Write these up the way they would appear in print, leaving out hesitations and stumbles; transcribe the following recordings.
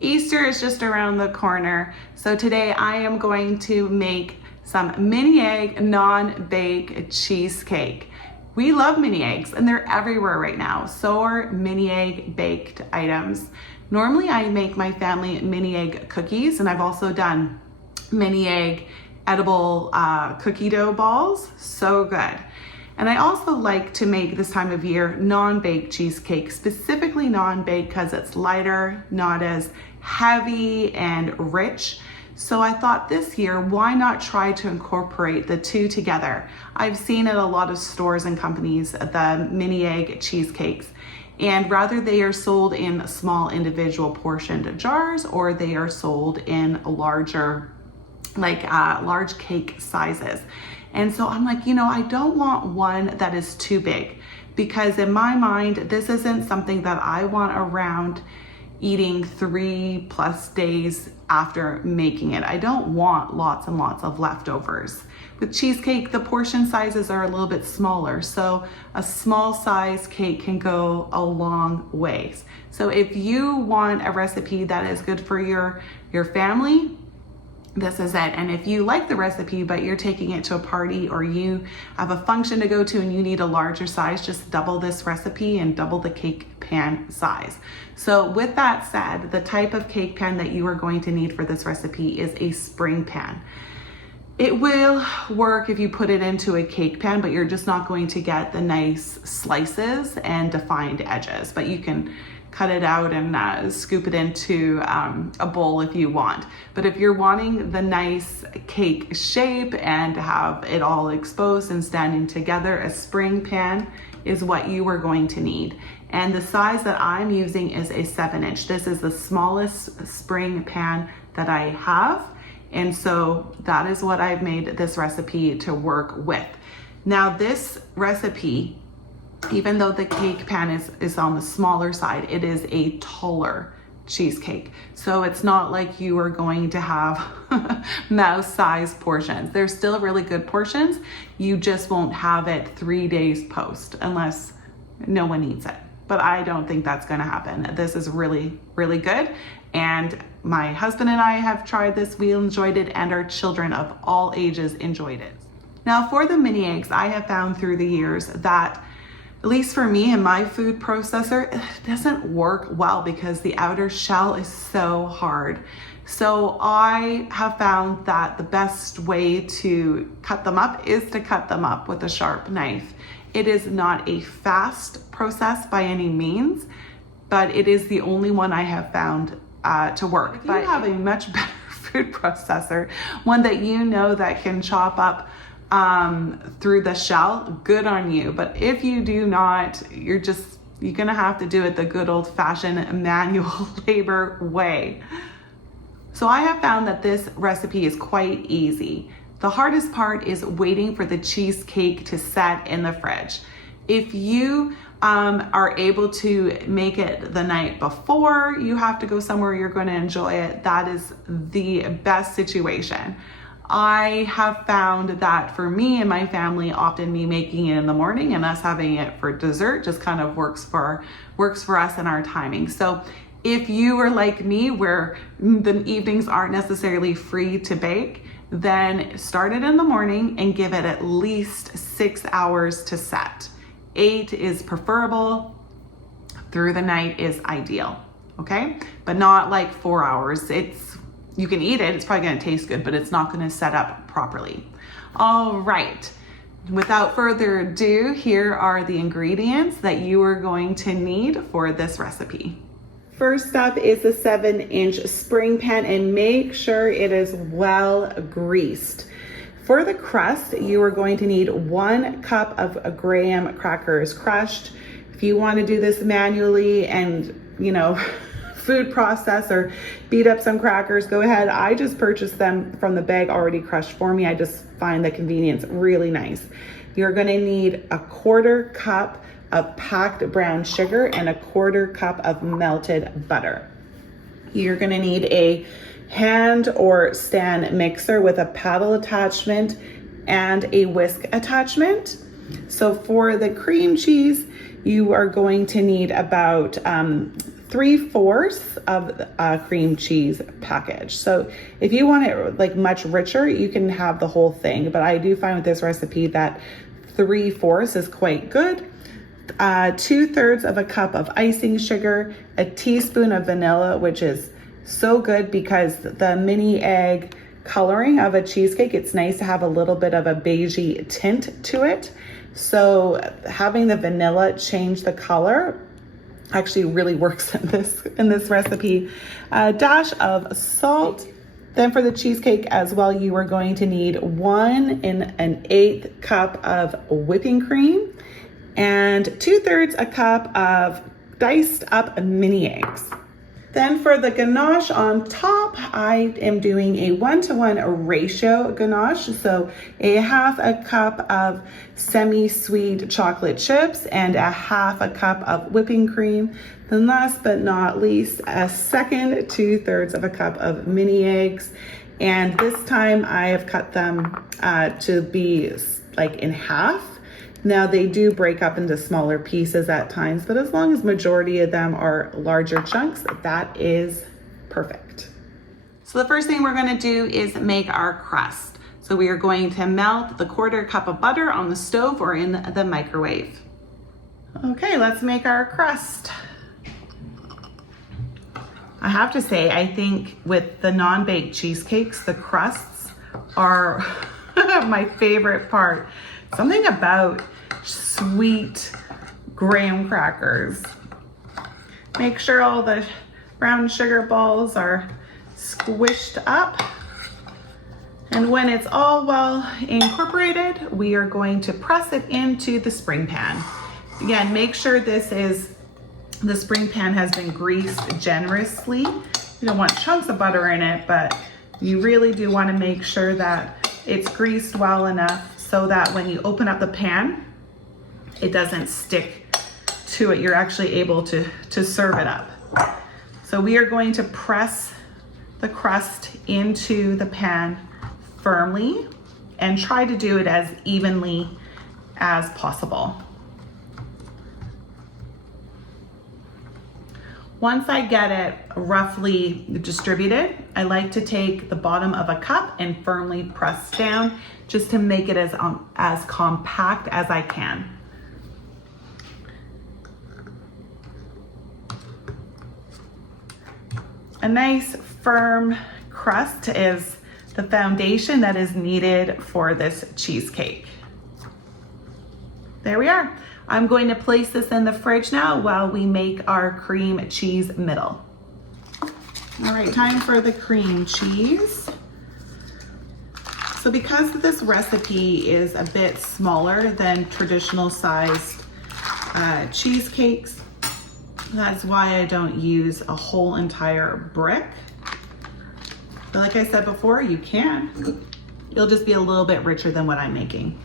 Easter is just around the corner, so today I am going to make some mini egg non-bake cheesecake. We love mini eggs and they're everywhere right now. So are mini egg baked items. Normally I make my family mini egg cookies, and I've also done mini egg edible cookie dough balls. So good. And I also like to make this time of year non-baked cheesecake, specifically non-baked because it's lighter, not as heavy and rich. So I thought this year, why not try to incorporate the two together? I've seen at a lot of stores and companies the mini egg cheesecakes, and rather they are sold in small individual portioned jars, or they are sold in larger, large cake sizes. And so I'm like, I don't want one that is too big, because in my mind, this isn't something that I want around eating 3+ days after making it. I don't want lots and lots of leftovers. With cheesecake, the portion sizes are a little bit smaller, so a small size cake can go a long ways. So if you want a recipe that is good for your family, this is it. And if you like the recipe, but you're taking it to a party or you have a function to go to and you need a larger size, just double this recipe and double the cake pan size. So with that said, the type of cake pan that you are going to need for this recipe is a spring pan. It will work if you put it into a cake pan, but you're just not going to get the nice slices and defined edges, but you can cut it out and scoop it into a bowl if you want. But if you're wanting the nice cake shape and have it all exposed and standing together, a spring pan is what you are going to need. And the size that I'm using is a 7-inch. This is the smallest spring pan that I have. And so that is what I've made this recipe to work with. Now this recipe, even though the cake pan is on the smaller side, it is a taller cheesecake. So it's not like you are going to have mouse-sized portions. They're still really good portions. You just won't have it 3 days post unless no one eats it. But I don't think that's gonna happen. This is really, really good. And my husband and I have tried this. We enjoyed it, and our children of all ages enjoyed it. Now for the mini eggs, I have found through the years that, at least for me and my food processor, it doesn't work well because the outer shell is so hard. So I have found that the best way to cut them up is to cut them up with a sharp knife. It is not a fast process by any means, but it is the only one I have found to work. If you have a much better food processor, one that that can chop up through the shell, good on you. But if you do not, you're gonna have to do it the good old-fashioned manual labor way. So I have found that this recipe is quite easy. The hardest part is waiting for the cheesecake to set in the fridge. If you are able to make it the night before you have to go somewhere you're going to enjoy it, that is the best situation. I have found that for me and my family, often me making it in the morning and us having it for dessert just kind of works for us and our timing. So if you are like me, where the evenings aren't necessarily free to bake, then start it in the morning and give it at least 6 hours to set. 8 is preferable. Through the night is ideal, okay? But not like 4 hours. You can eat it, it's probably gonna taste good, but it's not gonna set up properly. All right, without further ado, here are the ingredients that you are going to need for this recipe. First up is the 7-inch spring pan, and make sure it is well greased. For the crust, you are going to need 1 cup of graham crackers crushed. If you want to do this manually and, food process or beat up some crackers, go ahead. I just purchased them from the bag already crushed for me. I just find the convenience really nice. You're going to need a 1/4 cup of packed brown sugar and a 1/4 cup of melted butter. You're going to need a hand or stand mixer with a paddle attachment and a whisk attachment. So for the cream cheese, you are going to need about 3/4 of a cream cheese package. So if you want it like much richer, you can have the whole thing. But I do find with this recipe that 3/4 is quite good. 2/3 of a cup of icing sugar, a teaspoon of vanilla, which is so good because the mini egg coloring of a cheesecake, it's nice to have a little bit of a beigey tint to it. So having the vanilla change the color actually really works in this recipe. A dash of salt. Then for the cheesecake as well, you are going to need 1 1/8 cup of whipping cream and 2/3 a cup of diced up mini eggs. Then for the ganache on top, I am doing a 1-to-1 ratio ganache. So a 1/2 cup of semi-sweet chocolate chips and a 1/2 cup of whipping cream. Then last but not least, a second 2/3 of a cup of mini eggs. And this time I have cut them to be like in half. Now they do break up into smaller pieces at times, but as long as majority of them are larger chunks, that is perfect. So the first thing we're gonna do is make our crust. So we are going to melt the 1/4 cup of butter on the stove or in the microwave. Okay, let's make our crust. I have to say, I think with the non-baked cheesecakes, the crusts are my favorite part. Something about sweet graham crackers. Make sure all the brown sugar balls are squished up. And when it's all well incorporated, we are going to press it into the spring pan. Again, make sure the spring pan has been greased generously. You don't want chunks of butter in it, but you really do want to make sure that it's greased well enough so that when you open up the pan, it doesn't stick to it. You're actually able to serve it up. So we are going to press the crust into the pan firmly and try to do it as evenly as possible. Once I get it roughly distributed, I like to take the bottom of a cup and firmly press down just to make it as compact as I can. A nice firm crust is the foundation that is needed for this cheesecake. There we are. I'm going to place this in the fridge now while we make our cream cheese middle. All right, time for the cream cheese. So because this recipe is a bit smaller than traditional sized cheesecakes, that's why I don't use a whole entire brick. But like I said before, you can. It'll just be a little bit richer than what I'm making.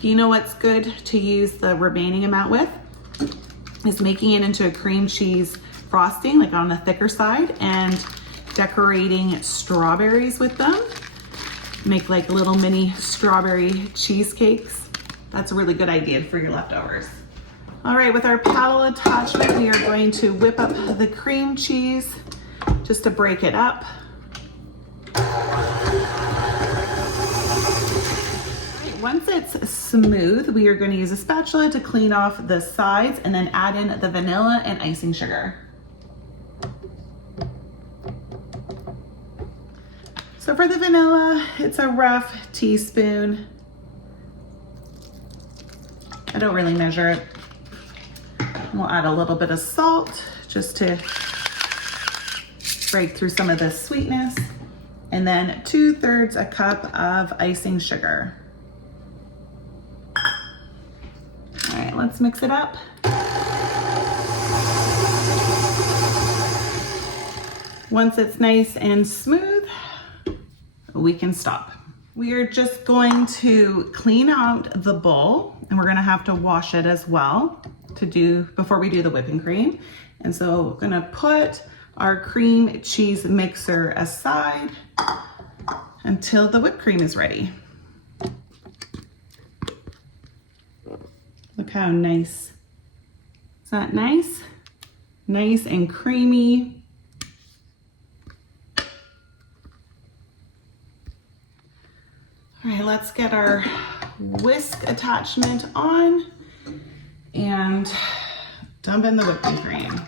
Do you know what's good to use the remaining amount with? Is making it into a cream cheese frosting, like on the thicker side, and decorating strawberries with them. Make like little mini strawberry cheesecakes. That's a really good idea for your leftovers. All right, with our paddle attachment, we are going to whip up the cream cheese just to break it up. Once it's smooth, we are going to use a spatula to clean off the sides and then add in the vanilla and icing sugar. So for the vanilla, it's a rough teaspoon. I don't really measure it. We'll add a little bit of salt just to break through some of the sweetness. And then 2/3 a cup of icing sugar. All right, let's mix it up. Once it's nice and smooth, we can stop. We are just going to clean out the bowl, and we're gonna have to wash it as well before we do the whipping cream. And so we're gonna put our cream cheese mixer aside until the whipped cream is ready. Look how nice. Is that nice? nice and creamy. All right, let's get our whisk attachment on and dump in the whipping cream.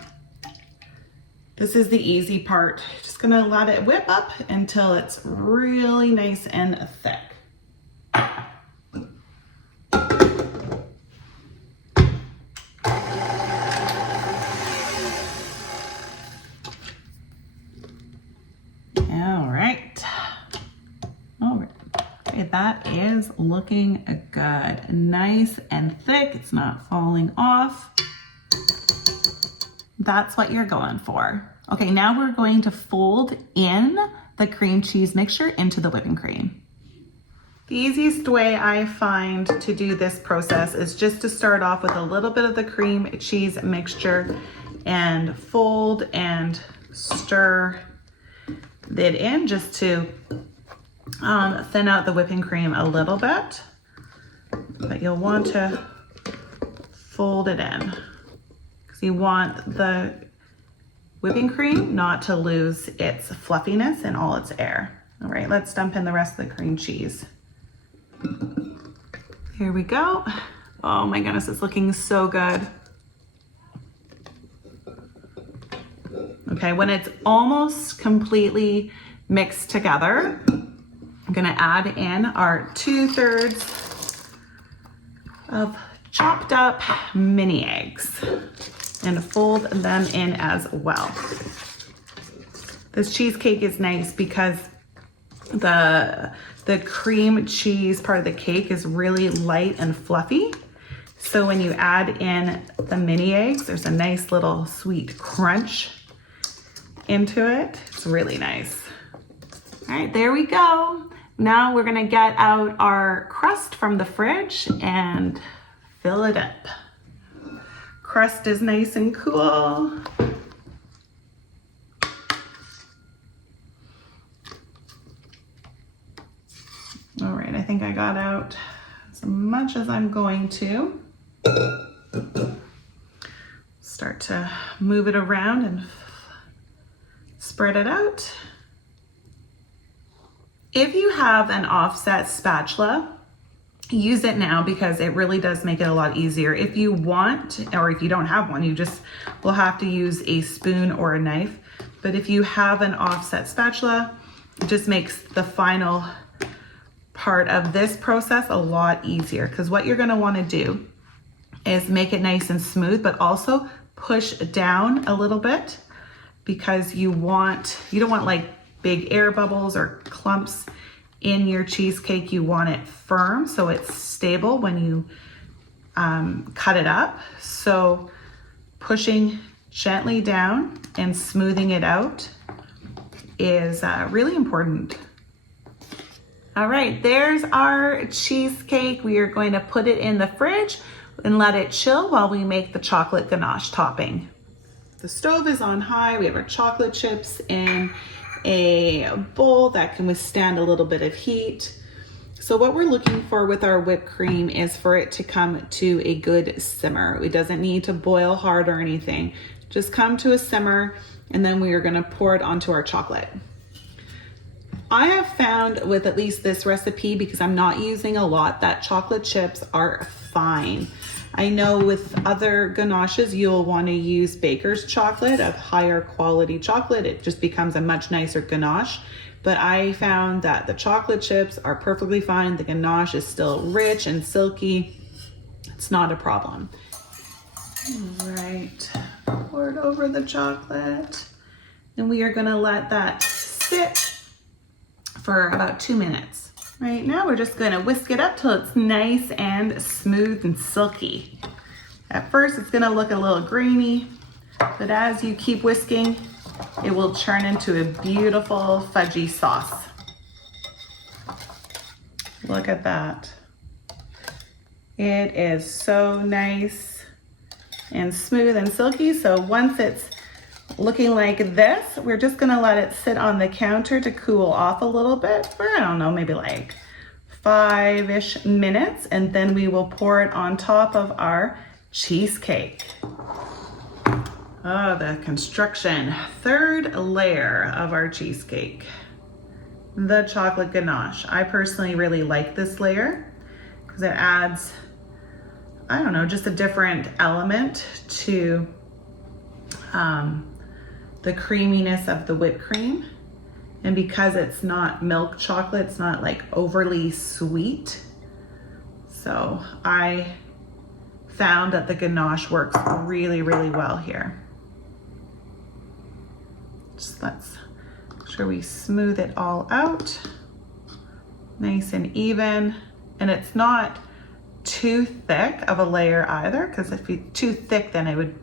This is the easy part. Just gonna let it whip up until it's really nice and thick. All right. Okay, that is looking good. Nice and thick, it's not falling off. That's what you're going for. Okay, now we're going to fold in the cream cheese mixture into the whipping cream. The easiest way I find to do this process is just to start off with a little bit of the cream cheese mixture and fold and stir it in just to thin out the whipping cream a little bit. But you'll want to fold it in because you want the whipping cream not to lose its fluffiness and all its air. All right, let's dump in the rest of the cream cheese. Here we go. Oh my goodness, it's looking so good. Okay, when it's almost completely mixed together, I'm gonna add in our 2/3 of chopped up mini eggs and fold them in as well. This cheesecake is nice because the cream cheese part of the cake is really light and fluffy. So when you add in the mini eggs, there's a nice little sweet crunch into it. It's really nice. All right, there we go. Now we're gonna get out our crust from the fridge and fill it up. Crust is nice and cool. All right, I think I got out as much as I'm going to. Start to move it around and spread it out. If you have an offset spatula, use it now because it really does make it a lot easier. If you want, or if you don't have one, you just will have to use a spoon or a knife. But if you have an offset spatula, it just makes the final part of this process a lot easier, because what you're going to want to do is make it nice and smooth, but also push down a little bit, because you don't want like big air bubbles or clumps in your cheesecake. You want it firm so it's stable when you cut it up. So pushing gently down and smoothing it out is really important. All right, there's our cheesecake. We are going to put it in the fridge and let it chill while we make the chocolate ganache topping. The stove is on high. We have our chocolate chips in a bowl that can withstand a little bit of heat. So what we're looking for with our whipped cream is for it to come to a good simmer. It doesn't need to boil hard or anything. Just come to a simmer, and then we are gonna pour it onto our chocolate. I have found with at least this recipe, because I'm not using a lot, that chocolate chips are fine. I know with other ganaches, you'll want to use baker's chocolate, of higher quality chocolate. It just becomes a much nicer ganache. But I found that the chocolate chips are perfectly fine. The ganache is still rich and silky. It's not a problem. All right, pour it over the chocolate. And we are gonna let that sit for about 2 minutes. Right now, we're just gonna whisk it up till it's nice and smooth and silky. At first, it's gonna look a little grainy, but as you keep whisking, it will turn into a beautiful fudgy sauce. Look at that. It is so nice and smooth and silky. So once it's looking like this, we're just gonna let it sit on the counter to cool off a little bit for, I don't know, maybe like 5-ish minutes, and then we will pour it on top of our cheesecake. Oh, the construction. Third layer of our cheesecake, the chocolate ganache. I personally really like this layer because it adds, I don't know, just a different element to the creaminess of the whipped cream. And because it's not milk chocolate, it's not like overly sweet. So I found that the ganache works really, really well here. Just let's make sure we smooth it all out. Nice and even. And it's not too thick of a layer either, because if it's too thick, then it would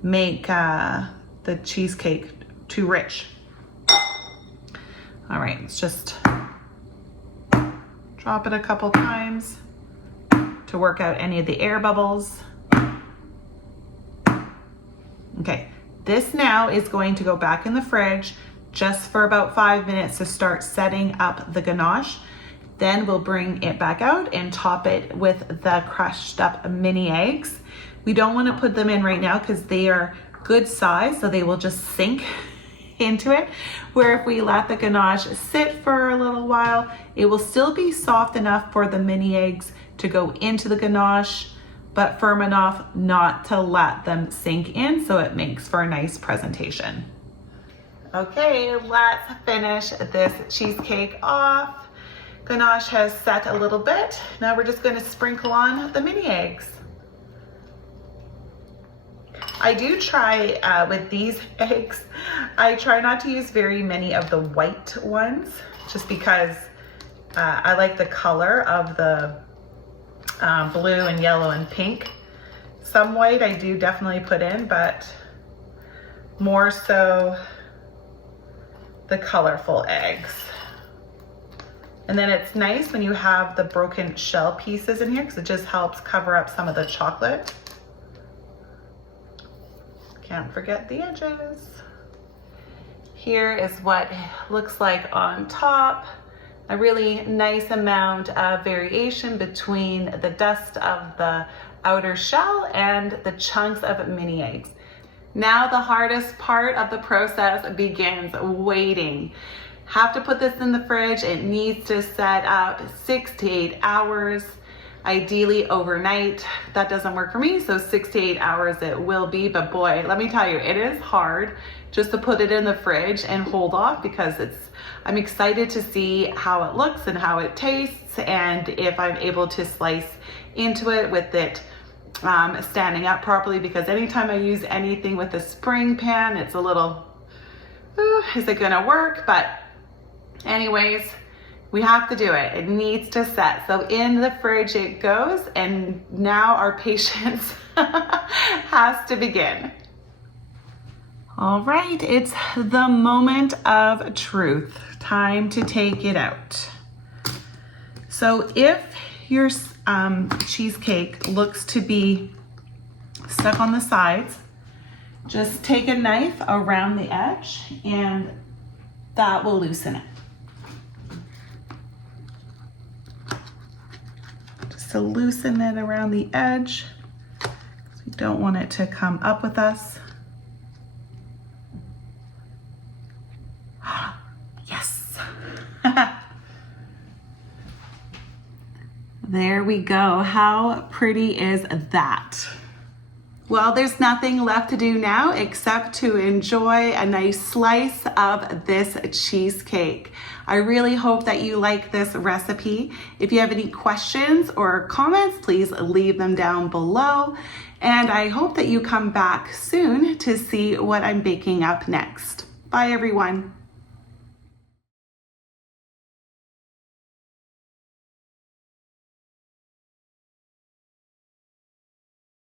make the cheesecake too rich. All right, let's just drop it a couple times to work out any of the air bubbles. Okay, this now is going to go back in the fridge just for about 5 minutes to start setting up the ganache. Then we'll bring it back out and top it with the crushed up mini eggs. We don't want to put them in right now because they are good size, so they will just sink into it. Where if we let the ganache sit for a little while, it will still be soft enough for the mini eggs to go into the ganache, but firm enough not to let them sink in, so it makes for a nice presentation. Okay, let's finish this cheesecake off. Ganache has set a little bit. Now we're just going to sprinkle on the mini eggs. I do try with these eggs, I try not to use very many of the white ones, just because I like the color of the blue and yellow and pink. Some white I do definitely put in, but more so the colorful eggs. And then it's nice when you have the broken shell pieces in here, because it just helps cover up some of the chocolate. Can't forget the edges. Here is what it looks like on top. A really nice amount of variation between the dust of the outer shell and the chunks of mini eggs. Now the hardest part of the process begins, waiting. Have to put this in the fridge. It needs to set up 6 to 8 hours. Ideally overnight. That doesn't work for me, so 6 to 8 hours it will be, but boy, let me tell you, it is hard just to put it in the fridge and hold off, because I'm excited to see how it looks and how it tastes, and if I'm able to slice into it with it standing up properly, because anytime I use anything with a spring pan, it's a little, is it gonna work? But anyways, we have to do it. It needs to set. So in the fridge it goes, and now our patience has to begin. All right, it's the moment of truth. Time to take it out. So if your cheesecake looks to be stuck on the sides, just take a knife around the edge and that will loosen it. To loosen it around the edge, because we don't want it to come up with us. Yes. There we go. How pretty is that? Well, there's nothing left to do now except to enjoy a nice slice of this cheesecake. I really hope that you like this recipe. If you have any questions or comments, please leave them down below. And I hope that you come back soon to see what I'm baking up next. Bye, everyone.